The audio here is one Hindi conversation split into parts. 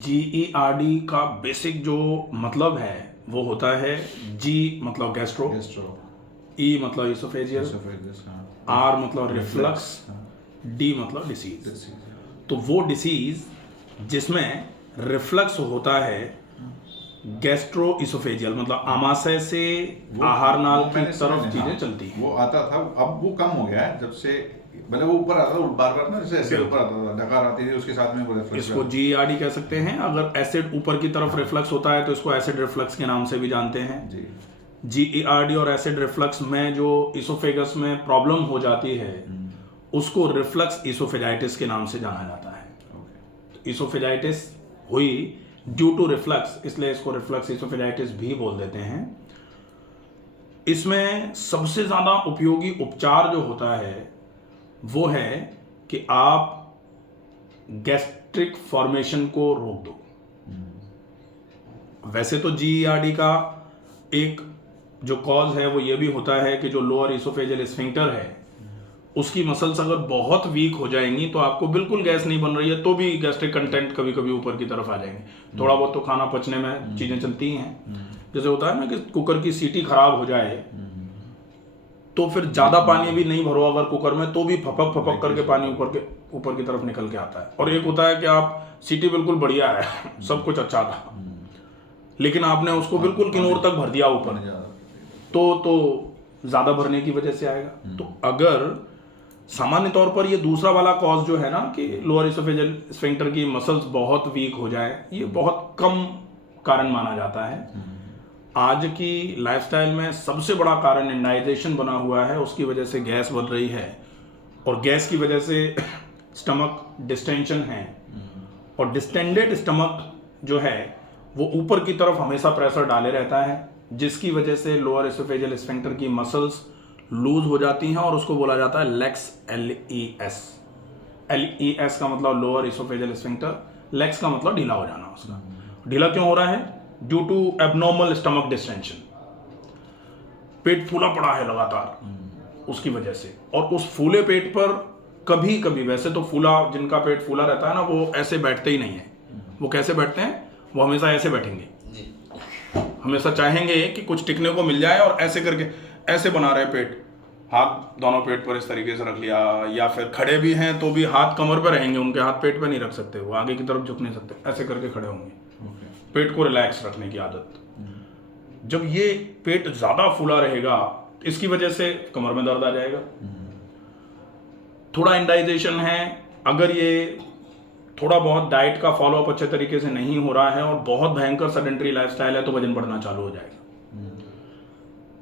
GERD का बेसिक जो मतलब है वो होता है G मतलब गैस्ट्रो, E मतलब इसोफेजियल, R मतलब रिफ्लक्स, D मतलब डिसीज। तो वो डिसीज जिसमें रिफ्लक्स होता है गैस्ट्रो इसोफेजियल मतलब आमाशय से आहार नाल की तरफ चीजें चलती हैं। वो आता था, अब वो कम हो गया है जब से, मतलब वो ऊपर आता था बार बार ना, जैसे एसिड ऊपर आता था, डकार आती थी, उसके साथ में वो रिफ्लक्स। इसको GERD कह सकते हैं। अगर एसिड ऊपर की तरफ रिफ्लक्स होता है तो इसको एसिड रिफ्लक्स के नाम से भी जानते हैं जी। GERD और एसिड रिफ्लक्स में जो इसोफेगस में प्रॉब्लम हो जाती है उसको रिफ्लक्स इसोफेजाइटिस के नाम से जाना जाता है। इसोफेजाइटिस हुई ड्यू टू रिफ्लक्स, इसलिए इसको रिफ्लक्स इसोफेजाइटिस भी बोल देते हैं। इसमें सबसे ज्यादा उपयोगी उपचार जो होता है वो है कि आप गैस्ट्रिक फॉर्मेशन को रोक दो। वैसे तो GERD का एक जो कॉज है वो ये भी होता है कि जो लोअर इसोफेजियल स्फिंक्टर है उसकी मसल्स अगर बहुत वीक हो जाएंगी तो आपको बिल्कुल गैस नहीं बन रही है तो भी गैस्ट्रिक कंटेंट कभी कभी ऊपर की तरफ आ जाएंगे। थोड़ा बहुत तो खाना पचने में चीजें चलती हैं। जैसे होता है ना कि कुकर की सीटी खराब हो जाए तो फिर ज्यादा पानी भी नहीं भरो अगर कुकर में तो भी फपक फपक करके पानी ऊपर की तरफ निकल के आता है। और एक होता है कि आप सीटी बिल्कुल बढ़िया है सब कुछ अच्छा था लेकिन आपने उसको बिल्कुल किनोर तक भर दिया ऊपर, तो ज्यादा भरने की वजह से आएगा। तो अगर सामान्य तौर पर ये दूसरा वाला कॉज जो है ना कि लोअर इसोफेजियल स्फिंक्टर की मसल्स बहुत वीक हो जाए, ये बहुत कम कारण माना जाता है। आज की लाइफस्टाइल में सबसे बड़ा कारण इंडाइजेशन बना हुआ है, उसकी वजह से गैस बढ़ रही है और गैस की वजह से स्टमक डिस्टेंशन है और डिस्टेंडेड स्टमक जो है वो ऊपर की तरफ हमेशा प्रेशर डाले रहता है जिसकी वजह से लोअर इसोफेजियल स्फिंक्टर की मसल्स लूज हो जाती हैं और उसको बोला जाता है लेक्स, LES का मतलब लोअर इसोफेजियल स्फिंक्टर, लेक्स का मतलब ढीला हो जाना। उसका ढीला क्यों हो रहा है? Due to abnormal stomach distension, पेट फूला पड़ा है लगातार उसकी वजह से। और उस फूले पेट पर कभी कभी, वैसे तो फूला, जिनका पेट फूला रहता है ना वो ऐसे बैठते ही नहीं है। वो कैसे बैठते हैं? वो हमेशा ऐसे बैठेंगे, हमेशा चाहेंगे कि कुछ टिकने को मिल जाए और ऐसे करके ऐसे बना रहे पेट, हाथ दोनों पेट पर इस तरीके से रख लिया, या फिर खड़े भी हैं तो भी हाथ कमर पर रहेंगे, उनके हाथ पेट पर नहीं रख सकते, वो आगे की तरफ झुक नहीं सकते, ऐसे करके खड़े होंगे। पेट को रिलैक्स रखने की आदत। जब ये पेट ज्यादा फूला रहेगा इसकी वजह से कमर में दर्द आ जाएगा। थोड़ा इंडाइजेशन है, अगर ये थोड़ा बहुत डाइट का फॉलोअप अच्छे तरीके से नहीं हो रहा है और बहुत भयंकर सेडेंटरी लाइफस्टाइल है तो वजन बढ़ना चालू हो जाएगा।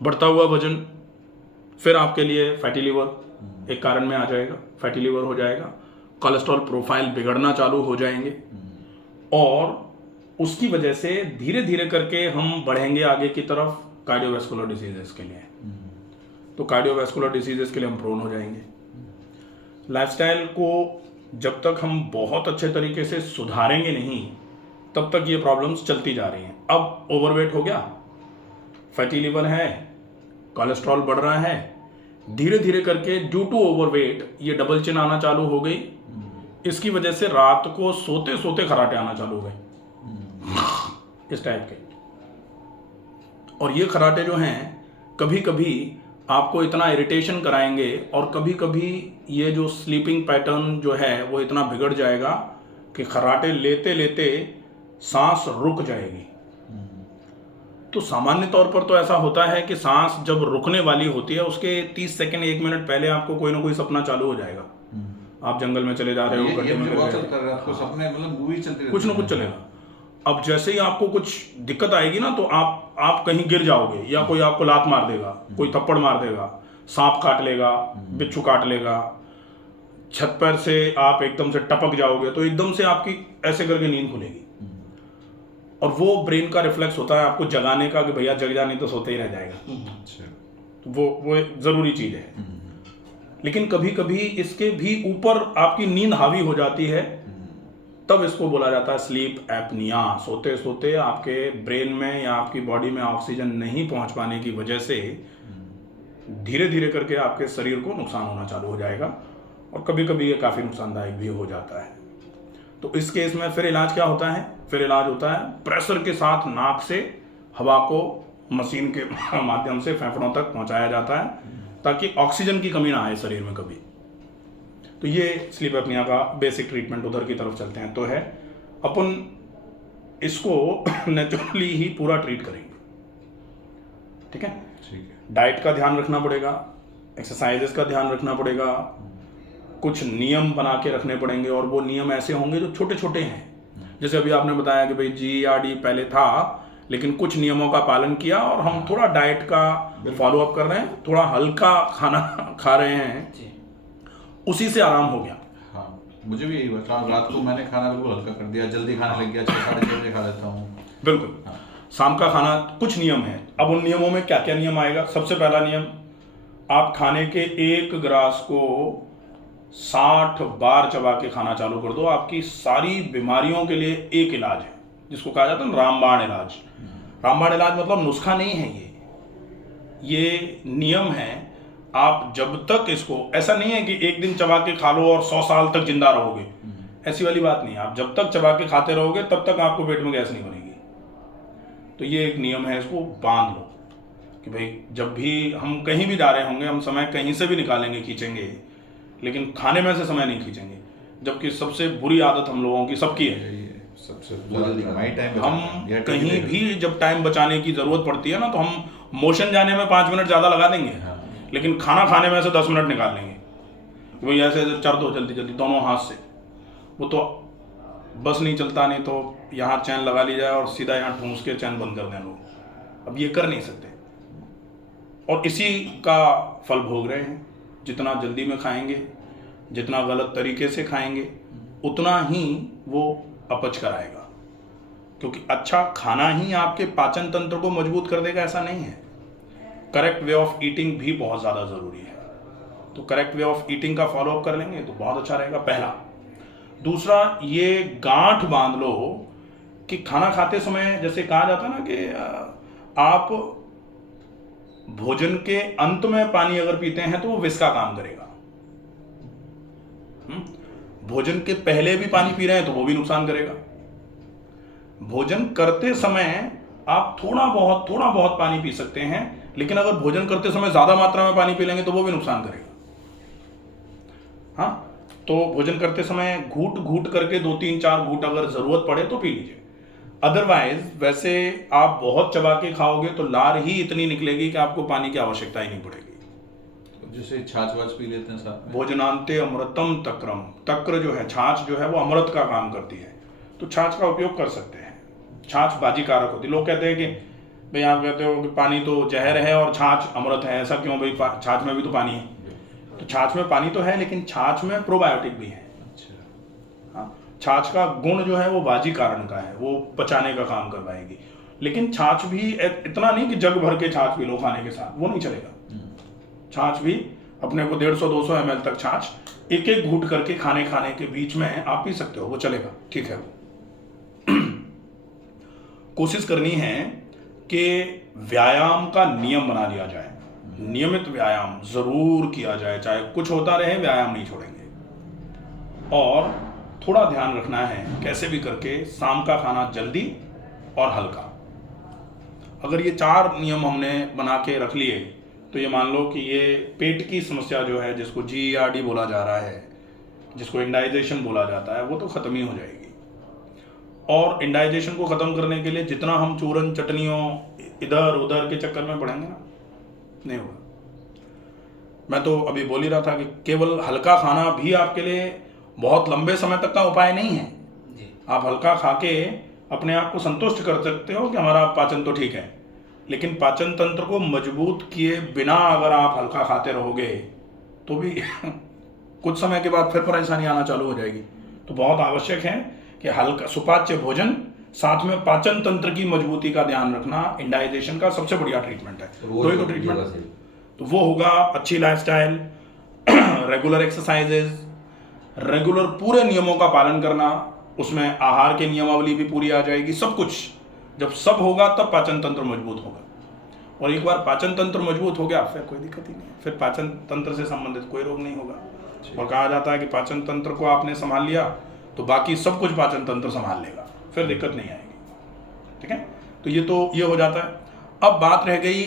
बढ़ता हुआ वजन फिर आपके लिए फैटी लीवर एक कारण में आ जाएगा, फैटी लीवर हो जाएगा, कोलेस्ट्रॉल प्रोफाइल बिगड़ना चालू हो जाएंगे और उसकी वजह से धीरे धीरे करके हम बढ़ेंगे आगे की तरफ कार्डियोवैस्कुलर डिसीजेस के लिए। तो कार्डियोवैस्कुलर डिसीजेस के लिए हम प्रोन हो जाएंगे। लाइफस्टाइल को जब तक हम बहुत अच्छे तरीके से सुधारेंगे नहीं तब तक ये प्रॉब्लम्स चलती जा रही हैं। अब ओवरवेट हो गया, फैटी लीवर है, कोलेस्ट्रॉल बढ़ रहा है, धीरे धीरे करके ड्यू टू ओवरवेट ये डबल चिन आना चालू हो गई। इसकी वजह से रात को सोते सोते खराटे आना चालू हो गए इस टाइप के। और ये खराटे जो हैं कभी कभी आपको इतना इरिटेशन कराएंगे और कभी कभी ये जो स्लीपिंग पैटर्न जो है वो इतना बिगड़ जाएगा कि खराटे लेते लेते सांस रुक जाएगी। तो सामान्य तौर पर तो ऐसा होता है कि सांस जब रुकने वाली होती है उसके 30 सेकंड 1 मिनट पहले आपको कोई ना कोई सपना चालू हो जाएगा। आप जंगल में चले जा रहे हो, गड्ढे में सपने मतलब मूवी चलती रहती, कुछ ना कुछ चलेगा। अब जैसे ही आपको कुछ दिक्कत आएगी ना तो आप कहीं गिर जाओगे या कोई आपको लात मार देगा, कोई थप्पड़ मार देगा, सांप काट लेगा, बिच्छू काट लेगा, छत पर से आप एकदम से टपक जाओगे तो एकदम से आपकी ऐसे करके नींद खुलेगी और वो ब्रेन का रिफ्लेक्स होता है आपको जगाने का कि भैया जग जाने तो सोते ही रह जाएगा। तो वो एक जरूरी चीज है। लेकिन कभी कभी इसके भी ऊपर आपकी नींद हावी हो जाती है, तब इसको बोला जाता है स्लीप एपनिया। सोते सोते आपके ब्रेन में या आपकी बॉडी में ऑक्सीजन नहीं पहुंच पाने की वजह से धीरे धीरे करके आपके शरीर को नुकसान होना चालू हो जाएगा और कभी कभी ये काफ़ी नुकसानदायक भी हो जाता है। तो इस केस में फिर इलाज क्या होता है? फिर इलाज होता है प्रेशर के साथ नाक से हवा को मशीन के माध्यम से फेफड़ों तक पहुंचाया जाता है ताकि ऑक्सीजन की कमी ना आए शरीर में कभी। तो ये स्लीप एपनिया का बेसिक ट्रीटमेंट, उधर की तरफ चलते हैं। तो है अपन इसको नेचुरली ही पूरा ट्रीट करेंगे, ठीक है। ठीक है। डाइट का ध्यान रखना पड़ेगा, एक्सरसाइजेस का ध्यान रखना पड़ेगा, कुछ नियम बना के रखने पड़ेंगे, और वो नियम ऐसे होंगे जो छोटे छोटे हैं। जैसे अभी आपने बताया कि भाई GERD पहले था लेकिन कुछ नियमों का पालन किया और हम थोड़ा डाइट का फॉलो अप कर रहे हैं, थोड़ा हल्का खाना खा रहे हैं, उसी से आराम हो गया। हाँ, मुझे भी यही हुआ। रात को मैंने खाना बिल्कुल हल्का कर दिया, जल्दी खाने लग गया, 6-6:30 बजे खा लेता हूँ। बिल्कुल। शाम का खाना, कुछ नियम है। अब उन नियमों में क्या क्या नियम आएगा? सबसे पहला नियम, आप खाने के एक गिलास को 60 बार चबा के खाना चालू कर दो। आपकी सारी बीमारियों के लिए एक इलाज है, जिसको कहा जाता है रामबाण इलाज। रामबाण इलाज मतलब नुस्खा नहीं है, ये नियम है। आप जब तक इसको, ऐसा नहीं है कि एक दिन चबा के खा लो और 100 साल तक जिंदा रहोगे, ऐसी वाली बात नहीं है। आप जब तक चबा के खाते रहोगे तब तक आपको पेट में गैस नहीं बनेगी। तो ये एक नियम है, इसको बांध लो कि भाई जब भी हम कहीं भी जा रहे होंगे, हम समय कहीं से भी निकालेंगे, खींचेंगे, लेकिन खाने में से समय नहीं खींचेंगे। जबकि सबसे बुरी आदत हम लोगों की सबकी है, सबसे टाइम हम कहीं भी जब टाइम बचाने की जरूरत पड़ती है ना, तो हम मोशन जाने में 5 मिनट ज्यादा लगा देंगे, लेकिन खाना खाने में से 10 मिनट निकाल लेंगे। वही ऐसे चढ़ दो जल्दी जल्दी दोनों हाथ से, वो तो बस नहीं चलता। नहीं तो यहाँ चैन लगा ली जाए और सीधा यहाँ ठूंस के चैन बंद कर दें लोग। अब ये कर नहीं सकते, और इसी का फल भोग रहे हैं। जितना जल्दी में खाएंगे, जितना गलत तरीके से खाएंगे, उतना ही वो अपच कराएगा। क्योंकि अच्छा खाना ही आपके पाचन तंत्र को मजबूत कर देगा, ऐसा नहीं है। करेक्ट वे ऑफ ईटिंग भी बहुत ज़्यादा ज़रूरी है। तो करेक्ट वे ऑफ ईटिंग का फॉलो अप कर लेंगे तो बहुत अच्छा रहेगा, पहला। दूसरा, ये गांठ बांध लो कि खाना खाते समय, जैसे कहा जाता है ना कि आप भोजन के अंत में पानी अगर पीते हैं तो वो विष का काम करेगा। भोजन के पहले भी पानी पी रहे हैं तो वो भी नुकसान करेगा। भोजन करते समय आप थोड़ा बहुत पानी पी सकते हैं, लेकिन अगर भोजन करते समय ज्यादा मात्रा में पानी पी लेंगे तो वो भी नुकसान करेगा। हाँ, तो भोजन करते समय घूट घूट करके 2-3-4 घूट अगर जरूरत पड़े तो पी लीजिए। अदरवाइज वैसे आप बहुत चबा के खाओगे तो लार ही इतनी निकलेगी कि आपको पानी की आवश्यकता ही नहीं पड़ेगी। जैसे छाछ वाछ पी लेते हैं साथ में। भोजनांते अमृतम तक्रम, तक्र जो है, छाछ जो है वो अमृत का काम करती है, तो छाछ का उपयोग कर सकते हैं। छाछ बाजीकारक होती है। लोग कहते हैं कि भाई, आप कहते हो कि पानी तो जहर है और छाछ अमृत है, ऐसा क्यों भाई? छाछ में भी तो पानी है। तो छाछ में पानी तो है, लेकिन छाछ में प्रोबायोटिक भी है। हाँ, छाछ का गुण जो है वो बाजीकारण का है, वो पचाने का काम करवाएगी। लेकिन छाछ भी इतना नहीं कि जग भर के छाछ पी लो खाने के साथ, वो नहीं चलेगा। छाछ भी अपने को 150-200 ml तक छाछ एक एक घूट करके खाने के बीच में आप पी सकते हो, वो चलेगा, ठीक है। कोशिश करनी है कि व्यायाम का नियम बना लिया जाए। नियमित व्यायाम जरूर किया जाए, चाहे कुछ होता रहे, व्यायाम नहीं छोड़ेंगे। और थोड़ा ध्यान रखना है कैसे भी करके शाम का खाना जल्दी और हल्का। अगर ये 4 नियम हमने बना के रख लिए तो ये मान लो कि ये पेट की समस्या जो है, जिसको GERD बोला जा रहा है, जिसको इंडाइजेशन बोला जाता है, वो तो खत्म ही हो जाएगी। और इंडाइजेशन को खत्म करने के लिए जितना हम चूरन चटनियों इधर उधर के चक्कर में पड़ेंगे ना, नहीं होगा। मैं तो अभी बोल ही रहा था कि केवल हल्का खाना भी आपके लिए बहुत लंबे समय तक का उपाय नहीं है। आप हल्का खा के अपने आप को संतुष्ट कर सकते हो कि हमारा पाचन तो ठीक है, लेकिन पाचन तंत्र को मजबूत किए बिना अगर आप हल्का खाते रहोगे तो भी कुछ समय के बाद फिर परेशानी आना चालू हो जाएगी। तो बहुत आवश्यक है कि हल्का सुपाच्य भोजन, साथ में पाचन तंत्र की मजबूती का ध्यान रखना इंडाइजेशन का सबसे बढ़िया ट्रीटमेंट है। तो ही तो ट्रीटमेंट, तो वो होगा अच्छी लाइफस्टाइल, रेगुलर एक्सरसाइजेज, रेगुलर पूरे नियमों का पालन करना, उसमें आहार के नियमावली भी पूरी आ जाएगी। सब कुछ जब सब होगा तब पाचन तंत्र मजबूत होगा। और एक बार पाचन तंत्र मजबूत हो गया फिर कोई दिक्कत ही नहीं, फिर पाचन तंत्र से संबंधित कोई रोग नहीं होगा। और कहा जाता है कि पाचन तंत्र को आपने संभाल लिया तो बाकी सब कुछ पाचन तंत्र संभाल लेगा। फिर दिक्कत नहीं आएगी। ठीक है, तो ये हो जाता है। अब बात रह गई